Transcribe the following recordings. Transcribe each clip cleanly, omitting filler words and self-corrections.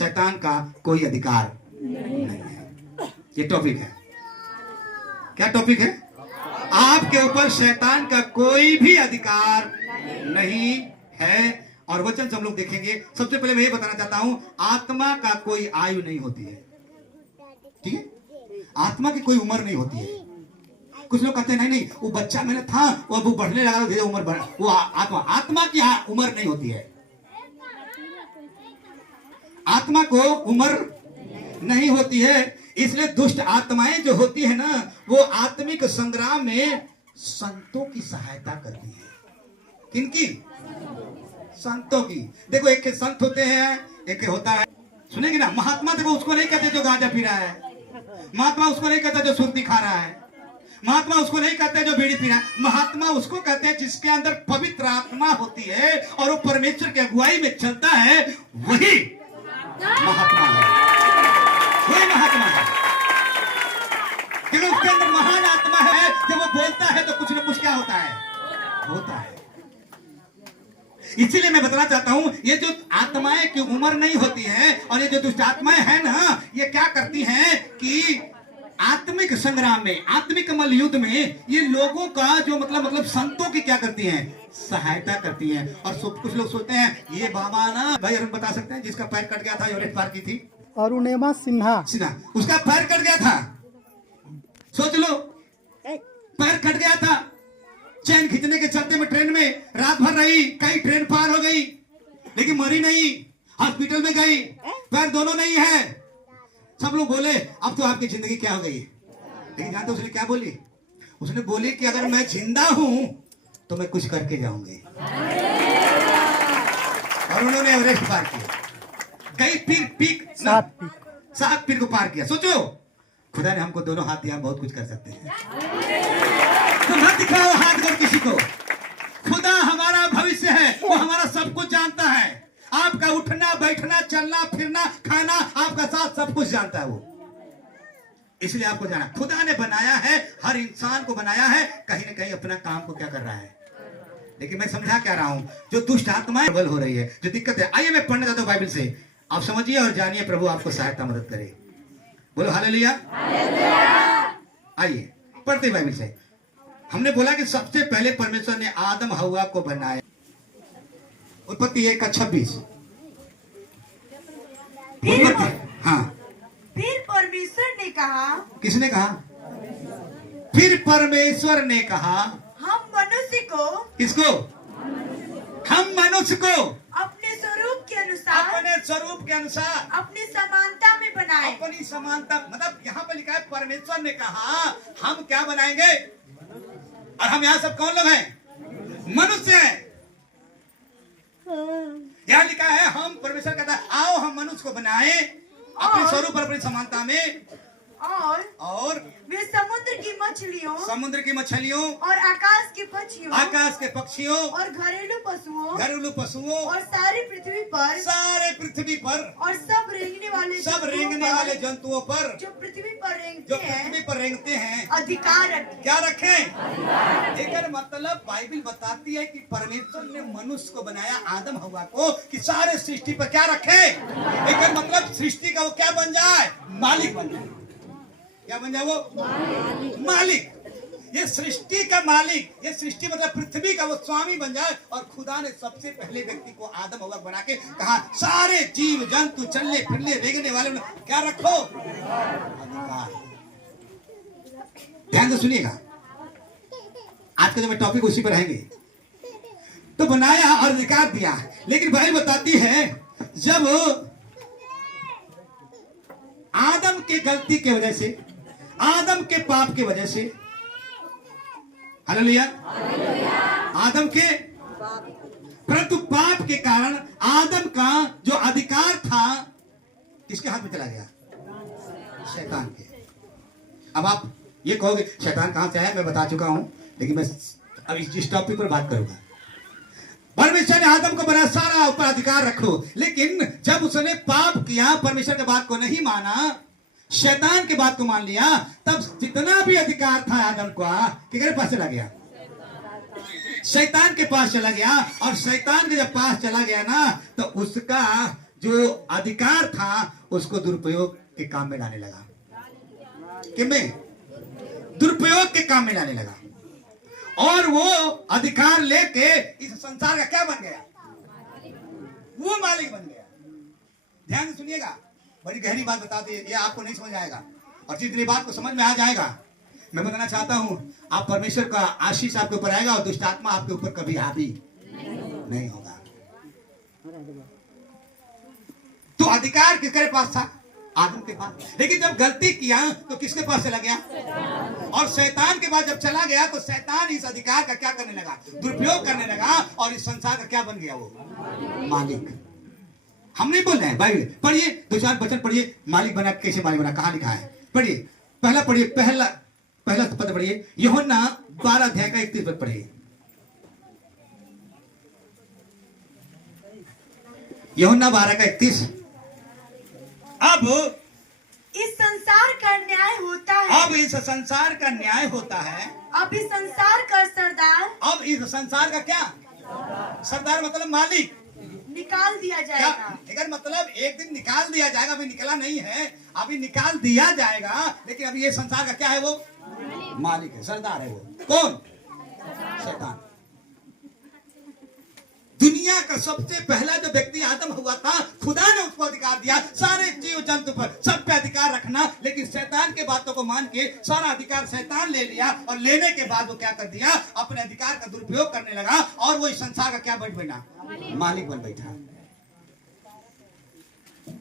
शैतान का कोई अधिकार नहीं है। ये टॉपिक है। क्या टॉपिक है? आपके ऊपर शैतान का कोई भी अधिकार नहीं है। और वचन से हम लोग देखेंगे। सबसे पहले मैं ये बताना चाहता हूं, आत्मा का कोई आयु नहीं होती है। ठीक है? आत्मा की कोई उम्र नहीं होती है। कुछ लोग कहते हैं नहीं नहीं वो बच्चा मैंने था, वो बढ़ने लगा, धीरे उम्र बढ़, वो आत्मा की उम्र नहीं होती है। आत्मा को उम्र नहीं होती है। इसलिए दुष्ट आत्माएं जो होती है ना, वो आत्मिक संग्राम में संतों की सहायता करती है। किनकी? संतों की। देखो एक के संत होते हैं, एक के होता है, सुनेंगे ना, महात्मा देखो उसको नहीं कहते जो गांजा पी रहा है, महात्मा उसको नहीं कहता जो सुर्ती खा रहा है, महात्मा उसको नहीं कहते जो बीड़ी पी रहा है। महात्मा उसको कहते हैं जिसके अंदर पवित्र आत्मा होती है और वो परमेश्वर की अगुवाई में चलता है, वही महात्मा है, वही महात्मा है। क्योंकि उसके अंदर महान आत्मा है। जब वो बोलता है तो कुछ न कुछ क्या होता है, होता है। इसीलिए मैं बताना चाहता हूं, ये जो आत्माएं की उम्र नहीं होती है और ये जो दुष्ट आत्माएं हैं ना, ये क्या करती हैं कि आत्मिक संग्राम में, आत्मिक मल युद्ध में ये लोगों का जो मतलब संतों की क्या करती हैं, सहायता करती हैं। और कुछ लोग सोचते हैं ये बाबा ना, भाई अरुण बता सकते हैं जिसका पैर कट गया था, एवरेस्ट पार की थी, अरुणिमा सिन्हा, उसका पैर कट गया था। सोच लो, पैर कट गया था, चैन खींचने के चलते में ट्रेन में रात भर रही, कई ट्रेन पार हो गई, लेकिन मरी नहीं, हॉस्पिटल में गई, पैर दोनों नहीं है। सब लोग बोले अब तो आपकी जिंदगी क्या हो गई। लेकिन जानते उसने क्या बोली? उसने बोली कि अगर मैं जिंदा हूं तो मैं कुछ करके जाऊंगी। और उन्होंने एवरेस्ट पार किया, कई पीक 7 पीक को पार किया। सोचो, खुदा ने हमको दोनों हाथ दिया, बहुत कुछ कर सकते हैं। तो मत दिखाओ हाथ को किसी को। खुदा हमारा भविष्य है, वो हमारा सब कुछ जानता है। आपका उठना बैठना चलना फिरना खाना, आपका साथ सब कुछ जानता है वो। इसलिए आपको जाना, खुदा ने बनाया है, हर इंसान को बनाया है, कहीं ना कहीं अपना काम को क्या कर रहा है। लेकिन मैं समझा क्या रहा हूं, जो दुष्ट आत्माएं प्रबल हो रही है, जो दिक्कत है। आइए मैं पढ़ने जाता हूं बाइबल से, आप समझिए और जानिए, प्रभु आपको सहायता मदद करे। बोलो हालेलुया। आइए पढ़ते बाइबल से। हमने बोला कि सबसे पहले परमेश्वर ने आदम हव्वा को बनाया। उत्पत्ति 1:26। हाँ, फिर परमेश्वर ने कहा, किसने कहा? फिर परमेश्वर ने कहा, हम मनुष्य को, किसको? हम मनुष्य को अपने स्वरूप के अनुसार, अपने स्वरूप के अनुसार, अपनी समानता में बनाए। अपनी समानता, मतलब यहाँ पर लिखा है परमेश्वर ने कहा हम क्या बनाएंगे। और हम यहाँ सब कौन लोग हैं? मनुष्य हैं। यहाँ लिखा है, हम परमेश्वर कहता है आओ हम मनुष्य को बनाए अपने स्वरूप और अपनी समानता में, और वे समुद्र की मछलियों और आकाश के पक्षियों और घरेलू पशुओं और सारी पृथ्वी पर और सब रेंगने वाले जंतुओं पर जो पृथ्वी पर रेंगते हैं अधिकार रखें। क्या रखें? एक मतलब बाइबल बताती है कि परमेश्वर ने मनुष्य को बनाया, आदम हव्वा को, कि सारे सृष्टि पर क्या रखे। एक मतलब सृष्टि का वो क्या बन जाए, मालिक बन जाए। क्या बन जाए वो? मालिक। ये सृष्टि का मालिक, ये सृष्टि मतलब पृथ्वी का वो स्वामी बन जाए। और खुदा ने सबसे पहले व्यक्ति को आदम हव्वा बना के कहा सारे जीव जंतु चलने फिरने रेंगने वाले क्या रखो, अधिकार। ध्यान से सुनिएगा, आज का जो मैं टॉपिक उसी पर रहेंगे। तो बनाया और अधिकार दिया, लेकिन भाई बताती है जब आदम के गलती की वजह से, आदम के पाप की वजह से, हालेलुया, आदम के, परंतु पाप के कारण आदम का जो अधिकार था किसके हाथ में चला गया? शैतान के। अब आप ये कहोगे शैतान कहां से आया, मैं बता चुका हूं, लेकिन मैं अब इस टॉपिक पर बात करूंगा। परमेश्वर ने आदम को बना सारा ऊपर अधिकार रखो, लेकिन जब उसने पाप किया, परमेश्वर के बात को नहीं माना, शैतान की बात को मान लिया, तब जितना भी अधिकार था आदम का किसके पास चला गया? शैतान के पास चला गया। और शैतान के जब पास चला गया ना, तो उसका जो अधिकार था उसको दुरुपयोग के काम में लाने लगा। कि मैं दुरुपयोग के काम में लाने लगा और वो अधिकार लेके इस संसार का क्या बन गया? वो मालिक बन गया। ध्यान से सुनिएगा, बड़ी गहरी बात बताते हैं, ये आपको नहीं समझ आएगा और जितनी बात को समझ में आ जाएगा, मैं बताना चाहता हूं, आप परमेश्वर का आशीष आपके ऊपर आएगा और दुष्ट आत्मा आपके ऊपर कभी हावी नहीं होगा। तो अधिकार किसके पास था? आदम के पास। लेकिन जब गलती किया तो किसके पास चला गया? और शैतान के पास जब चला गया तो शैतान इस अधिकार का क्या करने लगा? दुरुपयोग करने लगा और इस संसार का क्या बन गया? वो मालिक। हम नहीं बोल रहे हैं, बाइबल पढ़िए, 2-4 वचन पढ़िए। मालिक बना, कैसे मालिक बना, कहां लिखा है? पढ़िए, पहला पढ़िए, पहला पद पढ़िए, यूहन्ना 12 अध्याय का 31 पद पढ़िए। यूहन्ना 12 का 31। अब इस संसार का न्याय होता है। अब इस संसार का न्याय होता है। अब इस संसार का सरदार, अब इस संसार का क्या? सरदार मतलब मालिक निकाल दिया जाएगा। अगर मतलब एक दिन निकाल दिया जाएगा, अभी निकला नहीं है, अभी निकाल दिया जाएगा, लेकिन अभी ये संसार का क्या है? वो मालिक है, सरदार है। वो कौन? शैतान। दुनिया का सबसे पहला जो व्यक्ति आदम हुआ था, खुदा ने उसको अधिकार दिया सारे जीव जंतु पर, सब पे अधिकार रखना, लेकिन शैतान के बातों को मान के सारा अधिकार शैतान ले लिया और लेने के बाद वो क्या कर दिया? अपने अधिकार का दुरुपयोग करने लगा और वो इस संसार का क्या बना? मालिक बन बैठा।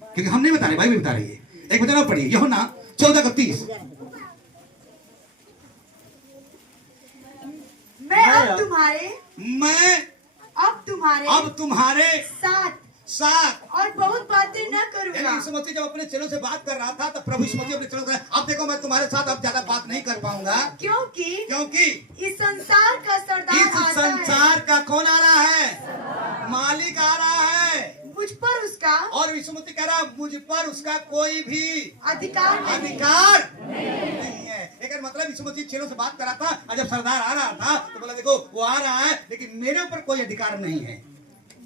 क्योंकि हम नहीं बता रहे, भाई भी बता रही है। एक वचन और पढ़िए, यूहन्ना 14 का 30। मैं अब तुम्हारे साथ और बहुत बातें न करूंगा। यीशु मसीह जब अपने चेलों से बात कर रहा था तो प्रभु यीशु मसीह अपने चेलों से, अब देखो मैं तुम्हारे साथ अब ज्यादा बात नहीं कर पाऊंगा, क्योंकि इस संसार का सरदार इस संसार का कौन आ रहा है? मालिक आ रहा है। मुझ पर उसका, और यीशु मसीह कह रहा मुझ पर उसका कोई भी अधिकार नहीं है। लेकिन मतलब यीशु मसीह चेलों से बात कर रहा था और जब सरदार आ रहा था तो बोला देखो वो आ रहा है, लेकिन मेरे ऊपर कोई अधिकार नहीं है।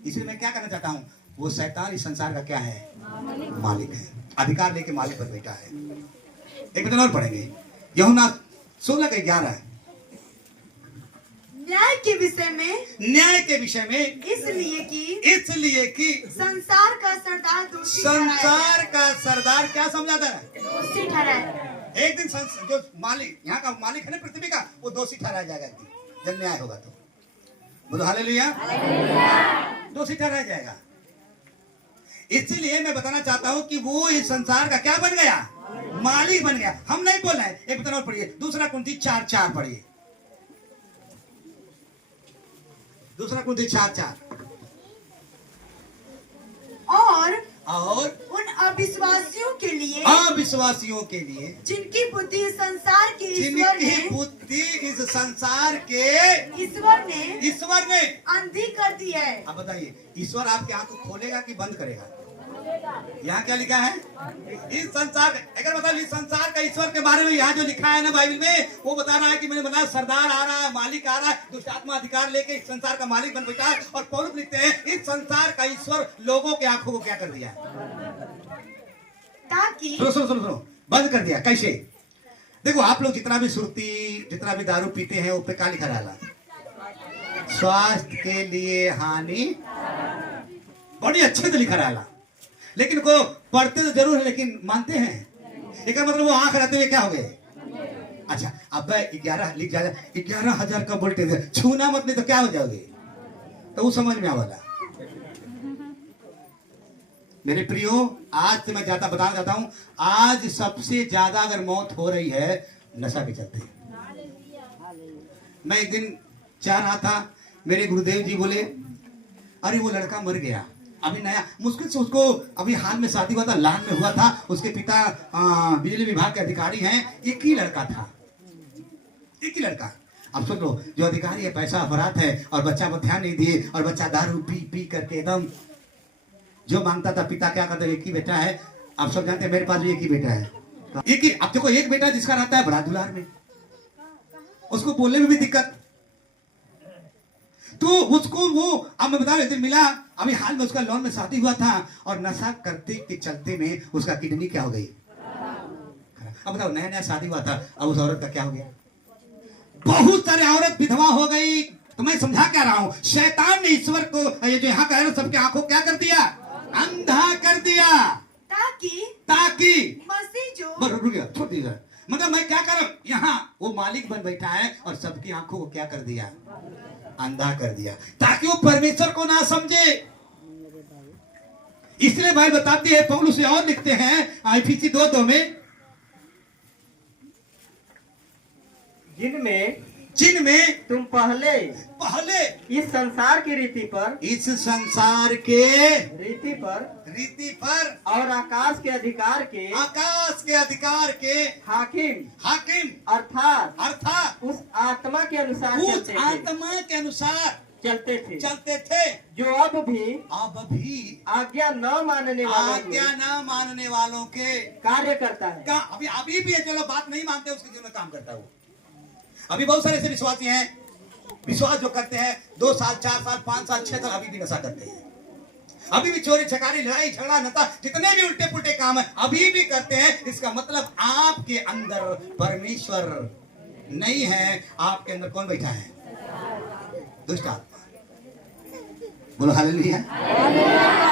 इसलिए मैं क्या करना चाहता हूँ, वो शैतान इस संसार का क्या है? मालिक है, अधिकार लेके मालिक पर बैठा है। एक वचन और पढ़ेंगे, यूहन्ना 16 का 11। न्याय के विषय में इसलिए कि संसार का सरदार क्या समझा था? दोषी ठहराया। एक दिन जो मालिक, यहाँ का मालिक है ना पृथ्वी का, वो दोषी ठहराया जाएगा जब न्याय होगा तो। बोलो हालेलुया। दोषी ठहराया जाएगा। इसलिए मैं बताना चाहता हूं कि वो इस संसार का क्या बन गया? मालिक बन गया। हम नहीं बोल रहे हैं। एक वचन और पढ़िए, 2 कुरिन्थी 4:4 पढ़िए। 2 कुरिन्थी 4:4। और उन अविश्वासियों के लिए जिनकी बुद्धि इस संसार के ईश्वर ने अंधी कर दी है। अब बताइए, ईश्वर आपकी आंख को खोलेगा कि बंद करेगा? यहाँ क्या लिखा है? इस संसार, अगर मतलब इस संसार का ईश्वर के बारे में यहाँ जो लिखा है ना बाइबल में, वो बता रहा है कि मैंने बताया सरदार आ रहा है, मालिक आ रहा है, दुष्ट आत्मा अधिकार लेके इस संसार का मालिक बन बैठा है। और पौलुस लिखते हैं इस संसार का ईश्वर लोगों के आंखों को क्या कर दिया? ताकि सुनो बंद कर दिया। कैसे? देखो आप लोग जितना भी सुरती, जितना भी दारू पीते हैं, उस पे क्या लिखा रहा? स्वास्थ्य के लिए हानि। बड़ी अच्छे से लिखा रहा, लेकिन को पढ़ते तो जरूर है लेकिन मानते हैं। इसका मतलब वो आंख रहते हुए क्या हो गए? अच्छा, अब 11 लिख जाएगा, 11,000 का वोल्टेज है, छूना मत नहीं तो क्या हो जाओगे? तो वो समझ में आवाला। मेरे प्रियो, आज से मैं ज्यादा बताना चाहता हूं, आज सबसे ज्यादा अगर मौत हो रही है नशा के चलते। मैं एक दिन जा रहा था, मेरे गुरुदेव जी बोले अरे वो लड़का मर गया, अभी नया, मुश्किल से उसको अभी हाल में शादी हुआ था, लान में हुआ था, उसके पिता बिजली विभाग के अधिकारी हैं, एक ही लड़का था, एक ही लड़का। अब सुन लो, जो अधिकारी है पैसा अपराध है और बच्चा पर ध्यान नहीं दिए और बच्चा दारू पी पी करके एकदम जो मांगता था, पिता क्या करता, एक ही बेटा है, आप सब जानते हैं, मेरे पास भी एक ही बेटा है, एक ही। अब देखो एक बेटा जिसका रहता है बड़ा दुलार में, उसको बोलने में भी दिक्कत, तो उसको वो, अब मैं बता रहे दिन मिला अभी हाल में उसका लॉन में शादी हुआ था और नशा करते के चलते में उसका किडनी क्या हो गई, अब बताओ, नया नया शादी हुआ था, अब उस औरत का क्या हो गया। बहुत सारे औरत विधवा हो गई। तो मैं समझा क्या रहा हूं, शैतान ने ईश्वर को, ये जो यहाँ का है ना, सबके आंखों क्या कर दिया, अंधा कर दिया, ताकि मसीह जो रुक गया, छोड़ दीजिए। मतलब मैं क्या कर रहा हूं, यहाँ वो मालिक बन बैठा है और सबकी आंखों को क्या कर दिया, अंधा कर दिया, ताकि वो परमेश्वर को ना समझे। इसलिए भाई बताती है, पौलुस और लिखते हैं इफिसी 2:2 में, जिनमें तुम पहले इस संसार की रीति पर और आकाश के अधिकार के हाकिम अर्थात उस आत्मा के अनुसार चलते थे जो अब भी आज्ञा न मानने वालों के कार्य करता है। अभी भी है, चलो बात नहीं मानते उसके जीवन में काम करता है वो। अभी बहुत सारे ऐसे विश्वासी हैं, विश्वास जो करते हैं 2 साल 4 साल 5 साल 6 साल अभी भी नशा करते हैं, अभी भी चोरी छकारी लड़ाई झगड़ा नशा जितने भी उल्टे पुल्टे काम है अभी भी करते हैं। इसका मतलब आपके अंदर परमेश्वर नहीं है, आपके अंदर कौन बैठा है, दुष्ट आत्मा। बोलो हालेलुया।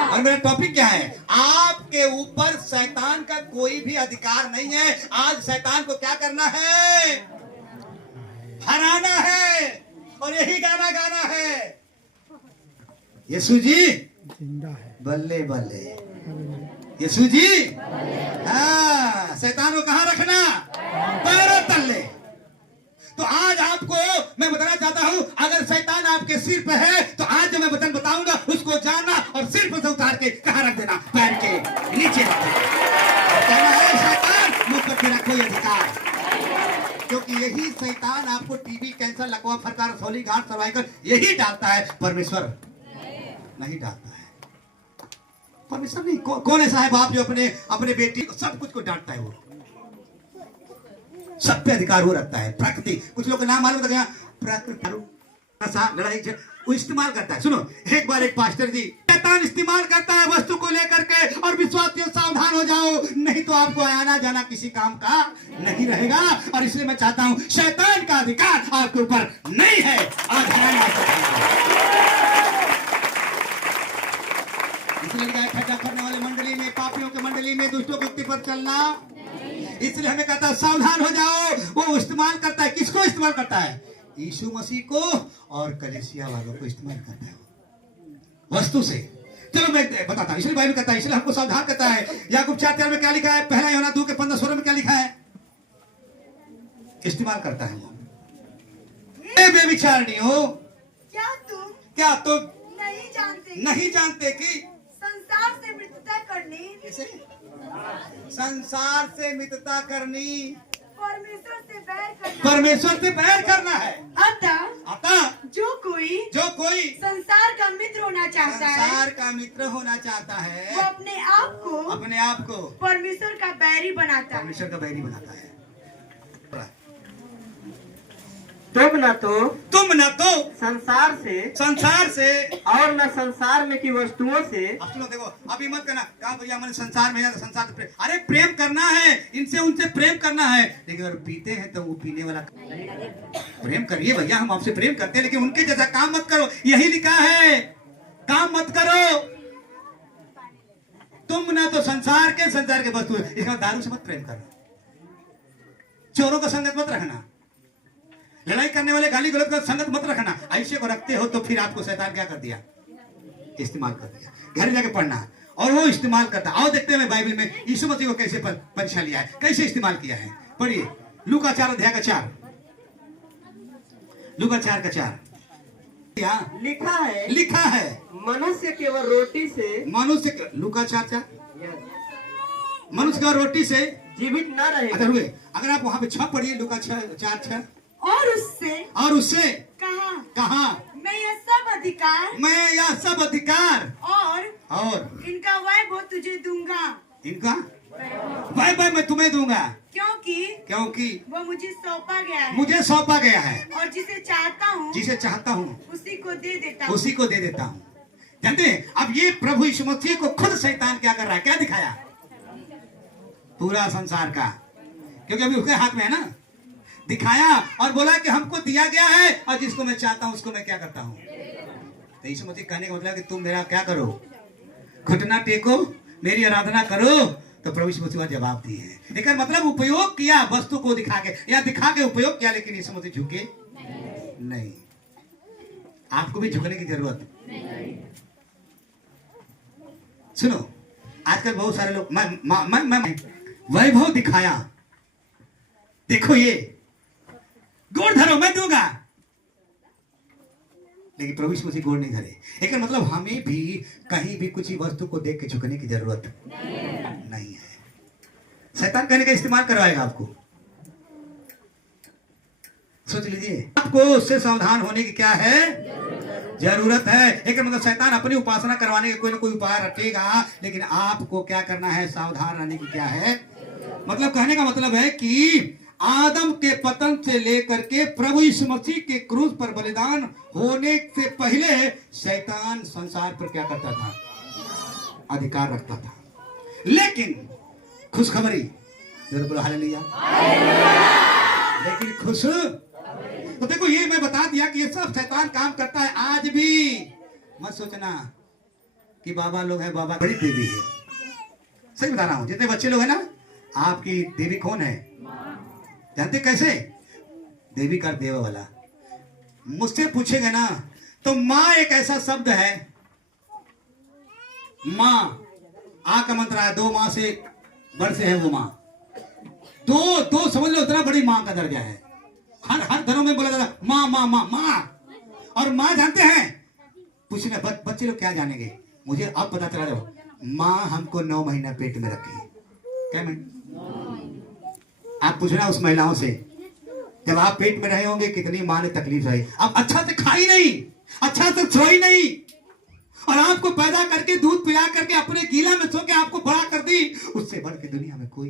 और मेरा टॉपिक क्या है, आपके ऊपर शैतान का कोई भी अधिकार नहीं है। आज शैतान को क्या करना है, हराना है, और यही गाना गाना है, यीशु जी जिंदा है, बल्ले बल्ले, यीशु जी। हाँ, शैतान को कहाँ रखना, पैरों तले। तो आज आपको मैं बताना चाहता हूं, अगर शैतान आपके सिर पे है तो आज जो मैं वचन बताऊंगा उसको जानना और सिर पर से उतार के कहाँ रख देना, पैर के नीचे रख देना। कहना है शैतान मुझ पर तेरा कोई अधिकार, क्योंकि यही शैतान आपको टीबी, कैंसर, लकवा, फरका, रसौली, गांठ, सर्वाइकल यही डालता है, परमेश्वर नहीं डालता है। परमेश्वर नहीं। कौन ऐसा है बाप जो अपने बेटी को सब कुछ को डांटता है, वो सब पे अधिकार हो रखता है। प्रकृति, कुछ लोग का नाम मालूम था, प्रकृति लड़ाई वो इस्तेमाल करता है। सुनो, एक बार एक पास्टर जी, शैतान इस्तेमाल करता है वस्तु को लेकर के, और विश्वासियों सावधान हो जाओ, नहीं तो आपको आना जाना किसी काम का नहीं रहेगा। और इसलिए मैं चाहता हूं, शैतान का अधिकार आपके ऊपर नहीं है। आज इसलिए खर्चा करने वाले मंडली में, पापियों के मंडली में, दुष्टों के युक्ति पर चलना। इसलिए हमें कहता है सावधान हो जाओ। वो इस्तेमाल करता है, किसको इस्तेमाल करता है, यीशु मसीह को और कलीसिया वालों को इस्तेमाल करता है वस्तु से। चलो मैं बताता हूं, इसलिए बाइबल कहता है, इसलिए हमको सावधान करता है। याकूब 4:13 में क्या लिखा है, पहला यूहन्ना 2:15-16 में क्या लिखा है, इस्तेमाल करता है। बेविचारिणियों, क्या तुम नहीं जानते कि संसार से मित्रता करनी, संसार से मित्रता करनी परमेश्वर से बैर करना है। अतः जो कोई संसार का मित्र होना चाहता है, वो अपने आप को परमेश्वर का बैरी बनाता है। तुम न तो संसार से और न संसार में की वस्तुओं से। अब सुनो, देखो अभी मत करना कहा भैया मैंने संसार में या तो संसार से प्रेम, अरे प्रेम करना है, इनसे उनसे प्रेम करना है, लेकिन अगर पीते हैं तो वो पीने वाला प्रेम करिए भैया, हम आपसे प्रेम करते हैं, लेकिन उनके जैसा काम मत करो। यही लिखा है, काम मत करो। तुम ना तो संसार के वस्तु, इसका दारू से मत प्रेम करना, चोरों का संगत मत रखना, लड़ाई करने वाले गाली गलौज का संगत मत रखना। ऐसे को रखते हो तो फिर आपको शैतान क्या कर दिया, इस्तेमाल कर दिया। घर जाके पढ़ना, और वो इस्तेमाल करता। आओ देखते हैं बाइबल में यीशु मसीह को कैसे परीक्षा लिया है, कैसे इस्तेमाल किया है। पढ़िए लूका 4:4, लूका 4:4 लिखा है मनुष्य केवल रोटी से, लूका 4:4 मनुष्य केवल रोटी से जीवित न रहे। अच्छा रुके, अगर आप वहां पे 6 पढ़िए, लूका 4:6, और उससे कहा मैं यह सब अधिकार और इनका वैभव तुझे दूंगा। इनका वैभव मैं तुम्हें दूंगा, क्योंकि वो मुझे सौंपा गया है, और जिसे चाहता हूँ उसी को दे देता हूँ। जानते हैं? अब ये प्रभु यीशु मसीह को खुद शैतान क्या कर रहा है, क्या दिखाया? पूरा संसार का, क्योंकि अभी उसके हाथ में है ना, दिखाया और बोला कि हमको दिया गया है और जिसको मैं चाहता हूं उसको मैं क्या करता हूं। तो यीशु मसीह कहने का मतलब कि तुम मेरा क्या करो, घुटना टेको, मेरी आराधना करो। तो प्रभु यीशु मसीह जवाब दिए हैं, लेकिन मतलब उपयोग किया वस्तु को दिखा के, या दिखा के उपयोग किया, लेकिन यीशु मसीह झुके नहीं। आपको भी झुकने की जरूरत नहीं। सुनो, आजकल बहुत सारे लोग मैं वैभव दिखाया, देखो ये गोड़ धरो मैं दूंगा, लेकिन प्रभु यीशु मसीह गोड़ नहीं धरे। लेकिन मतलब हमें भी कहीं भी कुछ ही वस्तु को देख के झुकने की जरूरत नहीं है। शैतान कहने का इस्तेमाल करवाएगा आपको, सोच लीजिए। आपको उससे सावधान होने की क्या है, जरूरत है। लेकिन मतलब शैतान अपनी उपासना करवाने के कोई ना कोई उपाय रटेगा, लेकिन आपको क्या करना है, सावधान रहने की क्या है। मतलब कहने का मतलब है कि आदम के पतन से लेकर के प्रभु यीशु मसीह के क्रूस पर बलिदान होने से पहले शैतान संसार पर क्या करता था, अधिकार रखता था। लेकिन खुशखबरी, बोलो हालेलुया, लेकिन खुश तो देखो, ये मैं बता दिया कि ये सब शैतान काम करता है आज भी। मत सोचना कि बाबा लोग हैं, बाबा बड़ी देवी है। सही बता रहा हूं, जितने बच्चे लोग हैं ना, आपकी देवी कौन है जानते कैसे? देवी का देव वाला। मुझसे पूछेंगे ना तो माँ एक ऐसा शब्द है, माँ आ का मंत्र है, 2 माँ से बढ़ से है वो माँ, दो समझ लो, उतना बड़ी माँ का दर्जा है। हर घरों में बोला जाता माँ माँ माँ माँ। और माँ जानते हैं, पूछने बच्चे लोग क्या जानेंगे, मुझे अब पता चला, दो माँ हमको 9 महीना पेट में रखी। क्या मैं आप पूछना उस महिलाओं से, जब आप पेट में रहे होंगे कितनी माँ ने तकलीफ सही। अब अच्छा से खाई नहीं, अच्छा से सोई नहीं, और आपको पैदा करके दूध पिला करके अपने गीला में सो के आपको बड़ा कर दी। उससे बढ़ के दुनिया में कोई,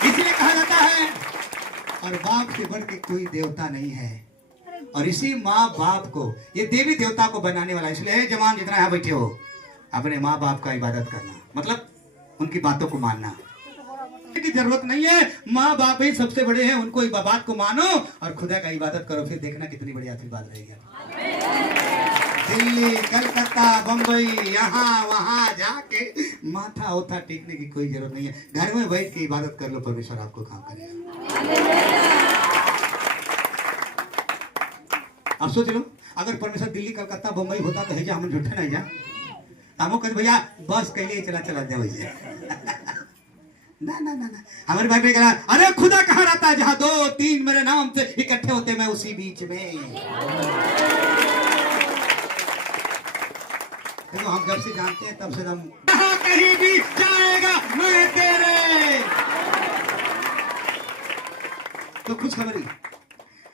इसलिए कहा जाता है और बाप से बढ़ के कोई देवता नहीं है। और इसी माँ बाप को, ये देवी देवता को बनाने वाला, इसलिए जवान जितना यहाँ बैठे हो, अपने माँ बाप का इबादत करना, मतलब उनकी बातों को मानना की जरूरत नहीं है। माँ बाप ही सबसे बड़े हैं, उनको बात को मानो और खुदा का इबादत करो, फिर देखना कितनी बड़ी आशीर्वाद रहेगी। दिल्ली, कलकत्ता, बंबई, यहाँ वहां जाके माथा उठा टेकने की कोई जरूरत नहीं है। घर में बैठ के इबादत कर लो, परमेश्वर आपको काम करेगा। अब सोच लो, अगर परमेश्वर दिल्ली, कलकत्ता, बंबई होता तो है जा, हम झूठे नहीं जा, हमको कहते भैया बस कहीं चला जाओ ना ना ना ना। हमारे भाई ने कहा, अरे खुदा कहाँ रहता है, जहाँ 2-3 मेरे नाम से इकट्ठे होते मैं उसी बीच में। देखो, हम जब से जानते हैं तब से हम कहीं भी जाएगा मैं तेरे। तो खुशखबरी,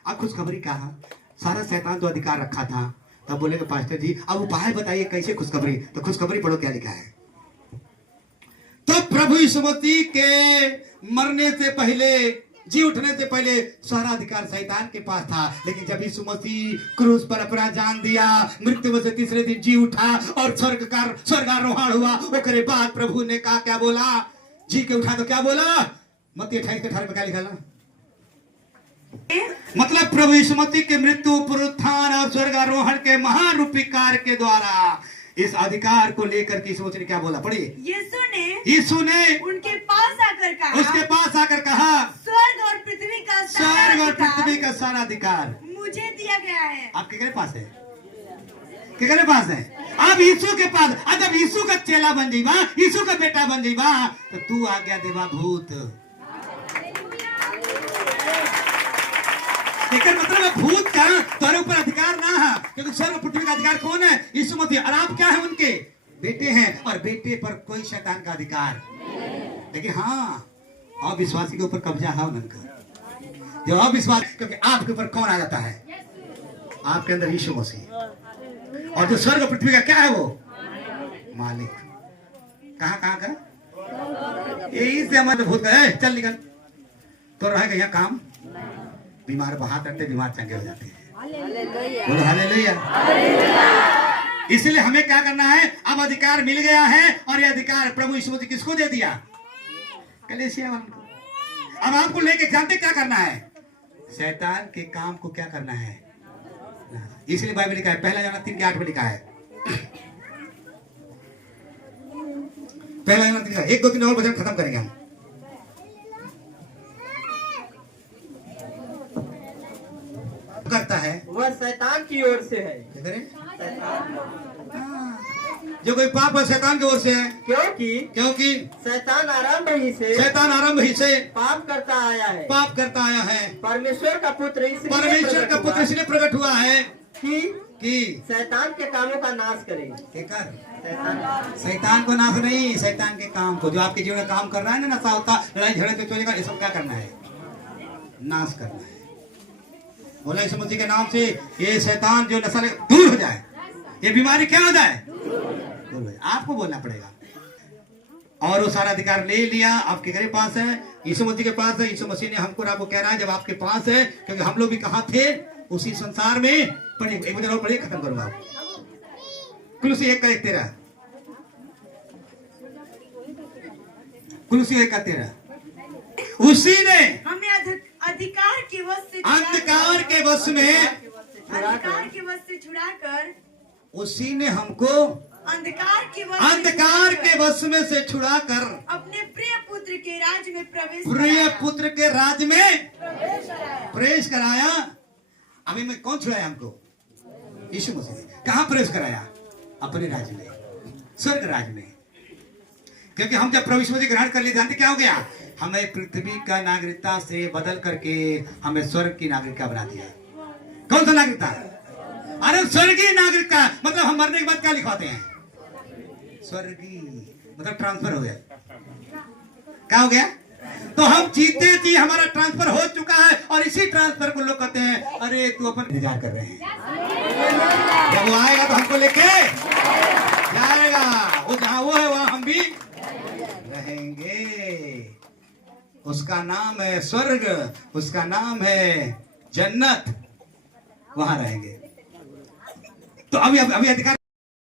अब खुशखबरी कहा, सारा शैतान तो अधिकार रखा था। तब बोलेगा पास्टर जी अब उपाय बताइए कैसे खुशखबरी। तो खुशखबरी पढ़ो, क्या लिखा है। तो प्रभु यीशु मसीह के मरने से पहले, जी उठने से पहले सारा अधिकार शैतान के पास था। लेकिन जब यीशु मसीह क्रूस पर अपना जान दिया, मृत्यु में से तीसरे दिन जी उठा और स्वर्गारोहण हुआ, उसके बाद प्रभु ने कहा, क्या बोला, जी के उठा तो क्या बोला, मत्ती 28:18 में क्या लिखा है? मतलब प्रभु यीशु मसीह के मृत्यु, पुनरुत्थान और स्वर्गारोहण के महान रूपी कार्य के द्वारा इस अधिकार को लेकर के सोच ने क्या बोला, पढ़िए। यीशु ने उनके पास आकर कहा, उसके पास आकर कहा, स्वर्ग और पृथ्वी का सारा अधिकार मुझे दिया गया है। आपके किसके पास है, किसके पास है? अब यीशु के पास। जब यीशु का चेला बन जाइबा, यीशु का बेटा बन जाइबा, तो तू आज्ञा देवा भूत। लेकिन मतलब भूत का तुम्हारे ऊपर अधिकार ना है, क्योंकि सर्व पृथ्वी का अधिकार कौन है, यीशु मसीह। और आप क्या है, उनके बेटे हैं, और बेटे पर कोई शैतान का अधिकार। लेकिन हाँ, अविश्वासी के ऊपर कब्जा है उनका। जो अविश्वास, क्योंकि आपके ऊपर कौन आ जाता है, आपके अंदर यीशु मसीह। और जो स्वर्ग पृथ्वी का क्या है, वो मालिक। कहाँ का यही से हमारे भूत का, चल निकल तो रहेगा यहाँ काम। बीमार बहा करते, बीमार चंगे हो जाते हैं। बोलो हालेलुया। इसलिए हमें क्या करना है, अब अधिकार मिल गया है और ये अधिकार प्रभु यीशु मसीह किसको दे दिया, कलीसिया वालों को। अब आपको लेके जानते क्या करना है, शैतान के काम को क्या करना है। इसलिए बाइबल लिखा है, पहला यूहन्ना 3:8 में लिखा है, पहला यूहन्ना 3:8, 1 2 3 और वचन खत्म करेंगे हम। करता है वह शैतान की ओर से है। क्या करें? जो कोई पाप है शैतान की ओर से है, क्योंकि शैतान आरंभ ही से पाप करता आया है। परमेश्वर का पुत्र इसलिए प्रकट हुआ है कि शैतान के कामों का नाश करे। शैतान को नाश नहीं, शैतान के काम को, जो आपके जीवन में काम कर रहा है ना, नशा होता, लड़ाई झगड़े पे चोरी का, ये सब क्या करना है, नाश करना है। बोला यीशु मसीह के नाम से ये शैतान जो नशा दूर हो जाए, ये बीमारी क्या हो जाए, दूर हो जाए। आपको बोलना पड़ेगा। और वो सारा अधिकार ले लिया, आपके घर पास है, यीशु मसीह के पास है। यीशु मसीह ने हमको और आपको कह रहा है जब आपके पास है, क्योंकि हम लोग भी कहाँ थे, उसी संसार में। पढ़िए, एक वचन और पढ़िए, खत्म करूंगा। कुलुसी 1:13, कुलुसी 1:13, उसी ने हमें अधिकार के वश से अंधकार के वश में छुड़ाकर उसी ने हमको अंधकार के वश में से छुड़ाकर अपने प्रिय पुत्र के राज में प्रवेश कराया। अभी में कौन छुड़ाया हमको, यीशु मसीह ने। कहाँ प्रवेश कराया, अपने राज्य में, स्वर्ग राज्य में। क्योंकि हम जब प्रभु यीशु मसीह ग्रहण कर लिए, जानते क्या हो गया, हमें पृथ्वी का नागरिकता से बदल करके हमें स्वर्ग की नागरिकता बना दिया। कौन सा नागरिकता, अरे स्वर्गीय नागरिकता। मतलब हम मरने के बाद क्या लिखवाते हैं, स्वर्गीय, मतलब ट्रांसफर हो गया। क्या हो गया, तो हम जीते जी हमारा ट्रांसफर हो चुका है। और इसी ट्रांसफर को लोग कहते हैं, अरे तू अपन इंतजार कर रहे हैं, जब वो आएगा तो हमको लेके जाएगा। वो जहां वो है वहां हम भी रहेंगे। उसका नाम है स्वर्ग, उसका नाम है जन्नत, वहां रहेंगे। तो अभी अधिकार